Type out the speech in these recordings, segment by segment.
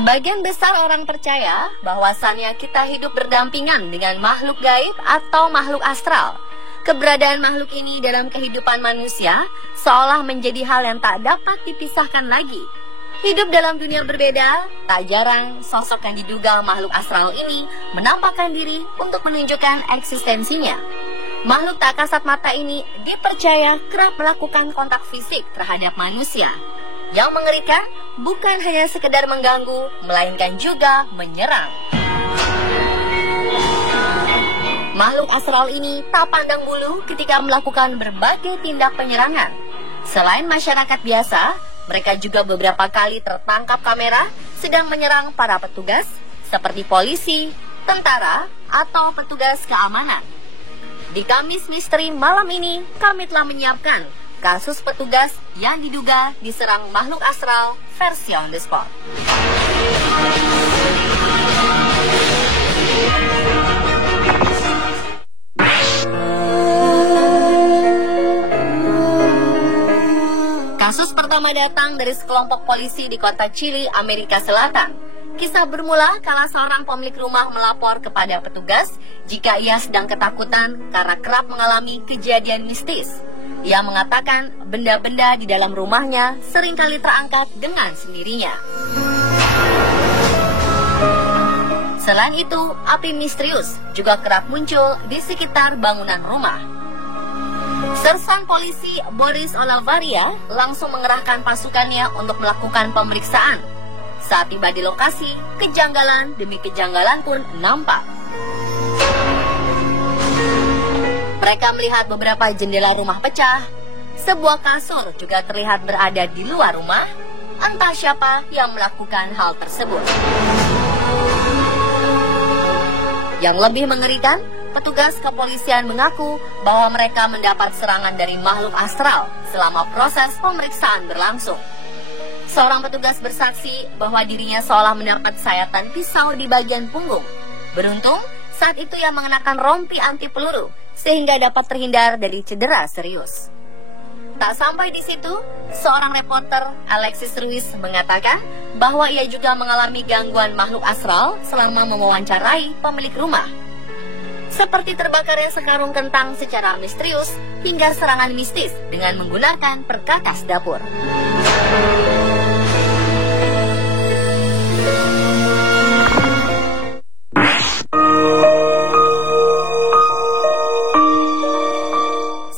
Sebagian besar orang percaya bahwasannya kita hidup berdampingan dengan makhluk gaib atau makhluk astral. Keberadaan makhluk ini dalam kehidupan manusia seolah menjadi hal yang tak dapat dipisahkan lagi. Hidup dalam dunia berbeda, tak jarang sosok yang diduga makhluk astral ini menampakkan diri untuk menunjukkan eksistensinya. Makhluk tak kasat mata ini dipercaya kerap melakukan kontak fisik terhadap manusia. Yang mengerikan bukan hanya sekedar mengganggu, melainkan juga menyerang. Makhluk astral ini tak pandang bulu ketika melakukan berbagai tindak penyerangan. Selain masyarakat biasa, mereka juga beberapa kali tertangkap kamera sedang menyerang para petugas seperti polisi, tentara, atau petugas keamanan. Di Kamis Misteri malam ini, kami telah menyiapkan kasus petugas yang diduga diserang makhluk astral versi on the spot. Kasus pertama datang dari sekelompok polisi di kota Chile, Amerika Selatan. Kisah bermula kala seorang pemilik rumah melapor kepada petugas jika ia sedang ketakutan karena kerap mengalami kejadian mistis. Ia mengatakan benda-benda di dalam rumahnya seringkali terangkat dengan sendirinya. Selain itu, api misterius juga kerap muncul di sekitar bangunan rumah. Sersan polisi Boris Olavaria langsung mengerahkan pasukannya untuk melakukan pemeriksaan. Saat tiba di lokasi, kejanggalan demi kejanggalan pun nampak. Mereka melihat beberapa jendela rumah pecah. Sebuah kasur juga terlihat berada di luar rumah. Entah siapa yang melakukan hal tersebut. Yang lebih mengerikan, petugas kepolisian mengaku bahwa mereka mendapat serangan dari makhluk astral selama proses pemeriksaan berlangsung. Seorang petugas bersaksi bahwa dirinya seolah mendapat sayatan pisau di bagian punggung. Beruntung, saat itu ia mengenakan rompi anti peluru sehingga dapat terhindar dari cedera serius. Tak sampai di situ, seorang reporter, Alexis Ruiz, mengatakan bahwa ia juga mengalami gangguan makhluk astral selama mewawancarai pemilik rumah. Seperti terbakarnya sekarung kentang secara misterius hingga serangan mistis dengan menggunakan perkakas dapur.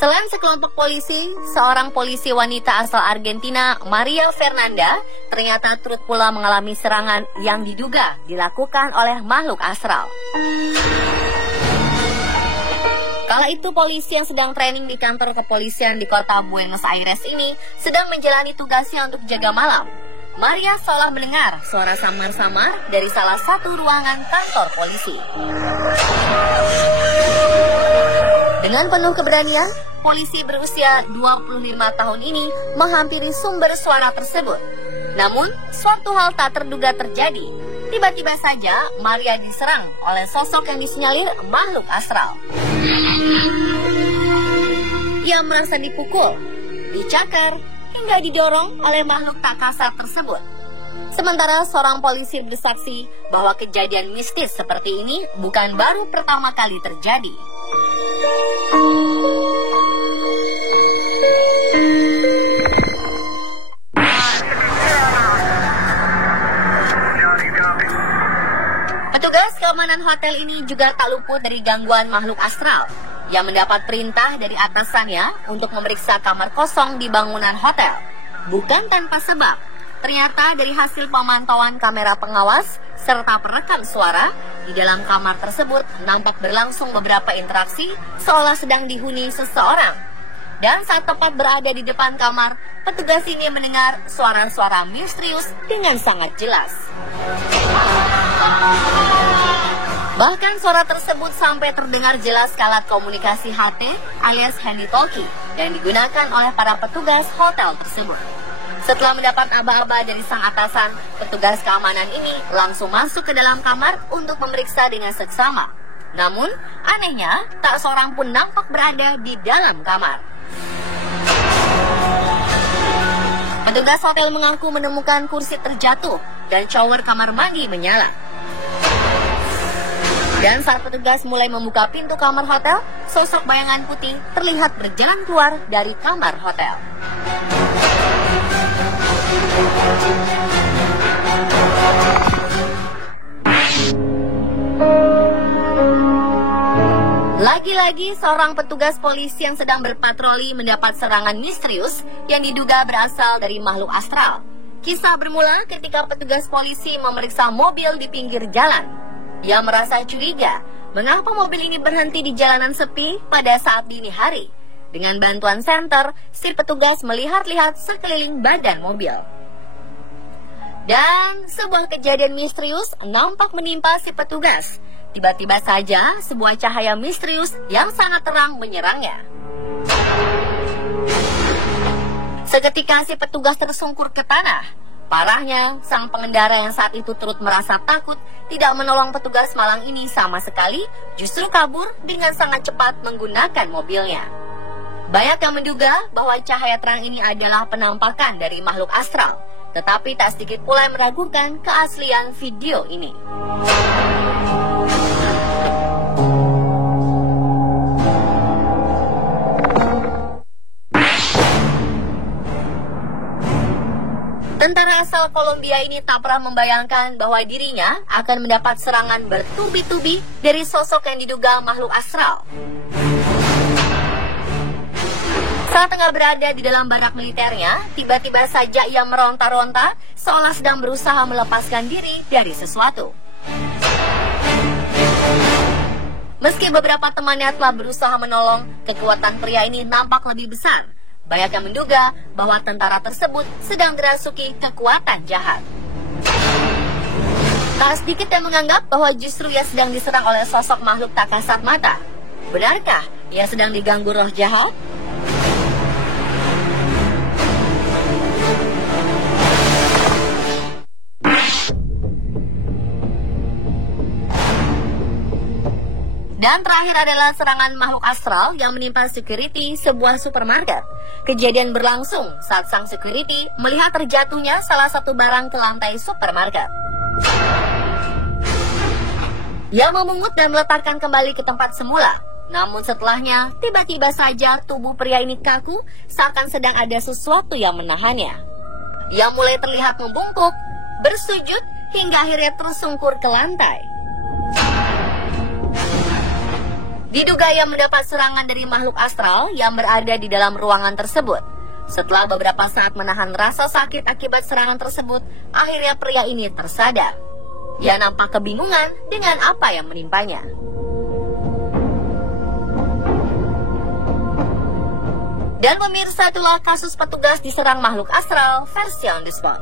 Selain sekelompok polisi, seorang polisi wanita asal Argentina, Maria Fernanda, ternyata turut pula mengalami serangan yang diduga dilakukan oleh makhluk astral. Kala itu polisi yang sedang training di kantor kepolisian di kota Buenos Aires ini sedang menjalani tugasnya untuk jaga malam. Maria seolah mendengar suara samar-samar dari salah satu ruangan kantor polisi. Dengan penuh keberanian, polisi berusia 25 tahun ini menghampiri sumber suara tersebut. Namun, suatu hal tak terduga terjadi. Tiba-tiba saja, Maria diserang oleh sosok yang disinyalir makhluk astral. Ia merasa dipukul, dicakar, hingga didorong oleh makhluk tak kasat tersebut. Sementara seorang polisi bersaksi bahwa kejadian mistis seperti ini bukan baru pertama kali terjadi. Petugas keamanan hotel ini juga tak luput dari gangguan makhluk astral yang mendapat perintah dari atasannya untuk memeriksa kamar kosong di bangunan hotel. Bukan tanpa sebab, ternyata dari hasil pemantauan kamera pengawas serta perekam suara, di dalam kamar tersebut nampak berlangsung beberapa interaksi seolah sedang dihuni seseorang. Dan saat tepat berada di depan kamar, petugas ini mendengar suara-suara misterius dengan sangat jelas. Bahkan suara tersebut sampai terdengar jelas alat komunikasi HT alias handy talkie yang digunakan oleh para petugas hotel tersebut. Setelah mendapat aba-aba dari sang atasan, petugas keamanan ini langsung masuk ke dalam kamar untuk memeriksa dengan seksama. Namun, anehnya, tak seorang pun nampak berada di dalam kamar. Petugas hotel mengaku menemukan kursi terjatuh dan shower kamar mandi menyala. Dan saat petugas mulai membuka pintu kamar hotel, sosok bayangan putih terlihat berjalan keluar dari kamar hotel. Lagi-lagi seorang petugas polisi yang sedang berpatroli mendapat serangan misterius yang diduga berasal dari makhluk astral. Kisah bermula ketika petugas polisi memeriksa mobil di pinggir jalan. Ia merasa curiga, mengapa mobil ini berhenti di jalanan sepi pada saat dini hari. Dengan bantuan senter, si petugas melihat-lihat sekeliling badan mobil. Dan sebuah kejadian misterius nampak menimpa si petugas. Tiba-tiba saja sebuah cahaya misterius yang sangat terang menyerangnya. Seketika si petugas tersungkur ke tanah. Parahnya, sang pengendara yang saat itu turut merasa takut tidak menolong petugas malang ini sama sekali, justru kabur dengan sangat cepat menggunakan mobilnya. Banyak yang menduga bahwa cahaya terang ini adalah penampakan dari makhluk astral, tetapi tak sedikit pula yang meragukan keaslian video ini. Tentara asal Kolombia ini tak pernah membayangkan bahwa dirinya akan mendapat serangan bertubi-tubi dari sosok yang diduga makhluk astral. Saat tengah berada di dalam barak militernya, tiba-tiba saja ia meronta-ronta seolah sedang berusaha melepaskan diri dari sesuatu. Meski beberapa temannya telah berusaha menolong, kekuatan pria ini nampak lebih besar. Banyak yang menduga bahwa tentara tersebut sedang dirasuki kekuatan jahat. Tak sedikit yang menganggap bahwa justru ia sedang diserang oleh sosok makhluk tak kasat mata. Benarkah ia sedang diganggu roh jahat? Dan terakhir adalah serangan makhluk astral yang menimpa security sebuah supermarket. Kejadian berlangsung saat sang security melihat terjatuhnya salah satu barang ke lantai supermarket. Ia memungut dan meletakkan kembali ke tempat semula. Namun setelahnya, tiba-tiba saja tubuh pria ini kaku seakan sedang ada sesuatu yang menahannya. Ia mulai terlihat membungkuk, bersujud, hingga akhirnya tersungkur ke lantai. Diduga ia mendapat serangan dari makhluk astral yang berada di dalam ruangan tersebut. Setelah beberapa saat menahan rasa sakit akibat serangan tersebut, akhirnya pria ini tersadar. Ia nampak kebingungan dengan apa yang menimpanya. Dan pemirsa, itulah kasus petugas diserang makhluk astral versi on the spot.